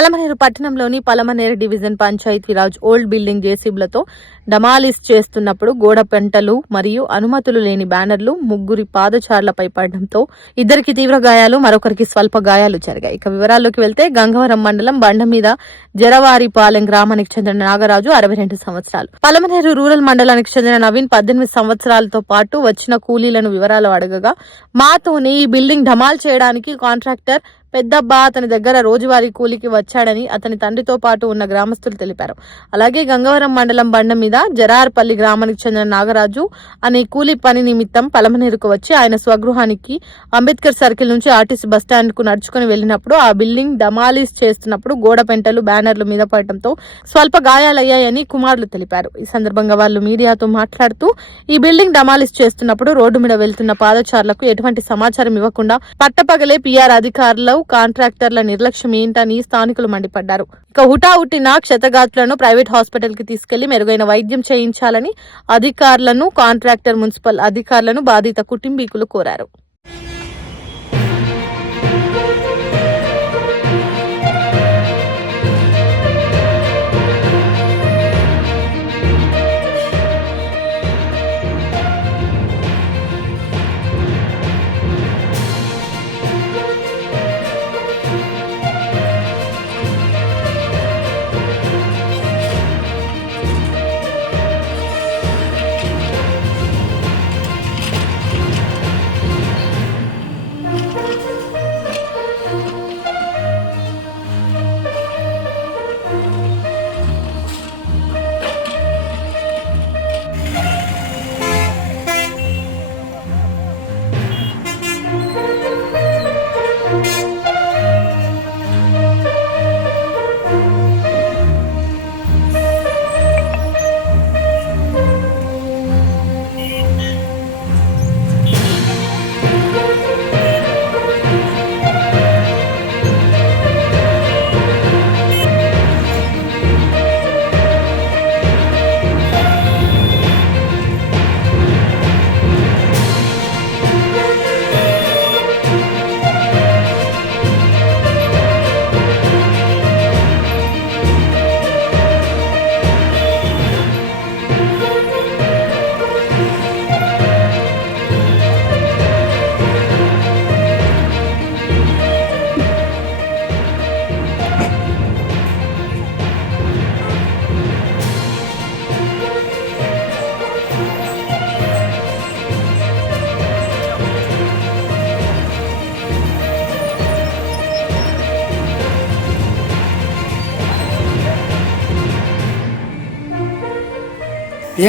పలమనేరు పట్టణంలోని Palamaner division Panchayati Raj old building జేసీబీలతో demolish చేస్తున్నప్పుడు గోడ పెంటలు మరియు అనుమతులు లేని బ్యానర్లు ముగ్గురి పాదచారులపై పడడంతో ఇద్దరికి తీవ్ర గాయాలు, మరొకరికి స్వల్ప గాయాలు జరిగాయి. ఇక వివరాల్లోకి వెళ్తే గంగవరం మండలం బండ మీద జరవారిపాలెం గ్రామానికి చెందిన నాగరాజు 62 సంవత్సరాలు, పలమనేరు రూరల్ మండలానికి చెందిన నవీన్ 18 సంవత్సరాలతో పాటు వచ్చిన కూలీలను వివరాలు అడగగా మాతోనే ఈ బిల్డింగ్ ఢమాల్ చేయడానికి కాంట్రాక్టర్ పెద్దబ్బా అతని దగ్గర రోజువారీ కూలికి వచ్చాడని అతని తండ్రితో పాటు ఉన్న గ్రామస్తులు తెలిపారు. అలాగే గంగవరం మండలం బండ మీద జరార్పల్లి గ్రామానికి చెందిన నాగరాజు అనే కూలీ పని నిమిత్తం పలమనేరుకు వచ్చి ఆయన స్వగృహానికి అంబేద్కర్ సర్కిల్ నుంచి ఆర్టీసీ బస్టాండ్ కు నడుచుకుని వెళ్లినప్పుడు ఆ బిల్డింగ్ డమాలిస్ చేస్తున్నప్పుడు గోడ పెంటలు, బ్యానర్లు మీద పడటంతో స్వల్ప గాయాలయ్యాయని కుమారులు తెలిపారు. ఈ సందర్భంగా వాళ్ళు మీడియాతో మాట్లాడుతూ ఈ బిల్డింగ్ డమాలిస్ చేస్తున్నప్పుడు రోడ్డు మీద వెళ్తున్న పాదచారులకు ఎటువంటి సమాచారం ఇవ్వకుండా పట్టపగలే పీఆర్ అధికారులు, కాంట్రాక్టర్ల నిర్లక్ష్యం ఏంటని స్థానికులు మండిపడ్డారు. ఇక హుటాహుటిన క్షతగాత్రులను ప్రైవేట్ హాస్పిటల్ కి తీసుకెళ్లి మెరుగైన వైద్యం చేయించాలని అధికారులను, కాంట్రాక్టర్, మున్సిపల్ అధికారులను బాధిత కుటుంబీకులు కోరారు.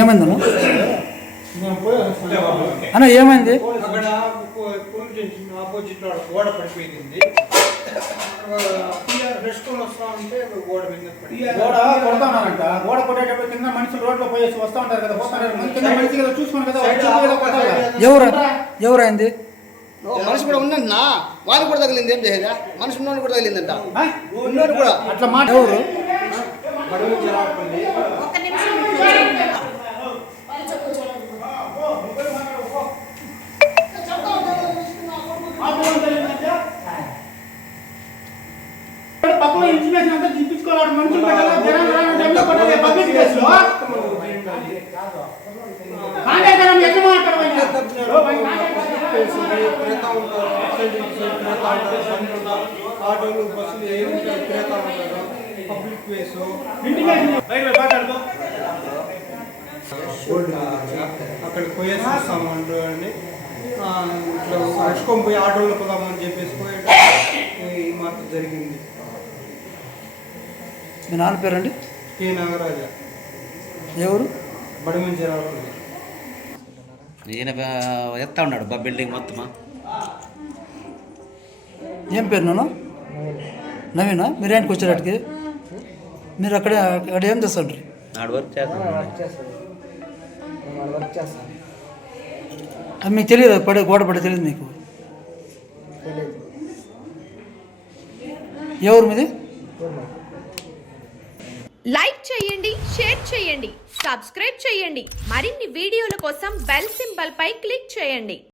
ఏమైంది అన్న? ఏమైంది? అక్కడ ఆపోజిట్ గోడ పడిపోయింది. గోడ కొడతా ఉన్నారంట. గోడ కొట్టేటప్పుడు కింద మనుషులు రోడ్లో పోయేసి వస్తూ ఉంటారు కదా, పోతారు మనిషి కదా, చూసుకుని కదా. ఎవరైంది? మనిషి కూడా ఉన్నన్నా, వాళ్ళు కూడా తగిలింది. ఏం చేసేదా? మనిషి ఉన్నోడు కూడా తగిలిందంట. ఉన్నోడు కూడా అట్లా మాట. ఎవరు? పక్కన ఇన్ఫర్మేషన్ అంతా చూపించుకోవాలి. మనుషులు పెట్టాలి, జనం రాని టైంలో కొట్టాలి. పబ్లిక్ ప్లేస్లో ఆటోలు, బస్సులు పబ్లిక్ ప్లేస్ అక్కడ పోయేసి వస్తామంటూ అని ఇట్లా నడుచుకొని పోయి ఆటోలో పోదామని చెప్పేసి ఈ మాట జరిగింది. మీ నాన్న పేరండి? కే నాగరాజ. ఎవరు? బడిమంచి రావట్లేదు. ఈయన ఎత్తా ఉన్నాడు బిల్డింగ్ మొత్తమా. ఏం పేరు నాన్న? నవీనా? మీరు ఏంటికి వచ్చారటికి? మీరు అక్కడ ఏం చేస్తారు? నాడు వర్క్ చేస్తాను. మీకు తెలియదు గోడ పడే తెలియదు మీకు? ఎవరు మీది? లైక్ చేయండి, షేర్ చేయండి, సబ్స్క్రైబ్ చేయండి. మరిన్ని వీడియోల కోసం బెల్ సింబల్ పై క్లిక్ చేయండి.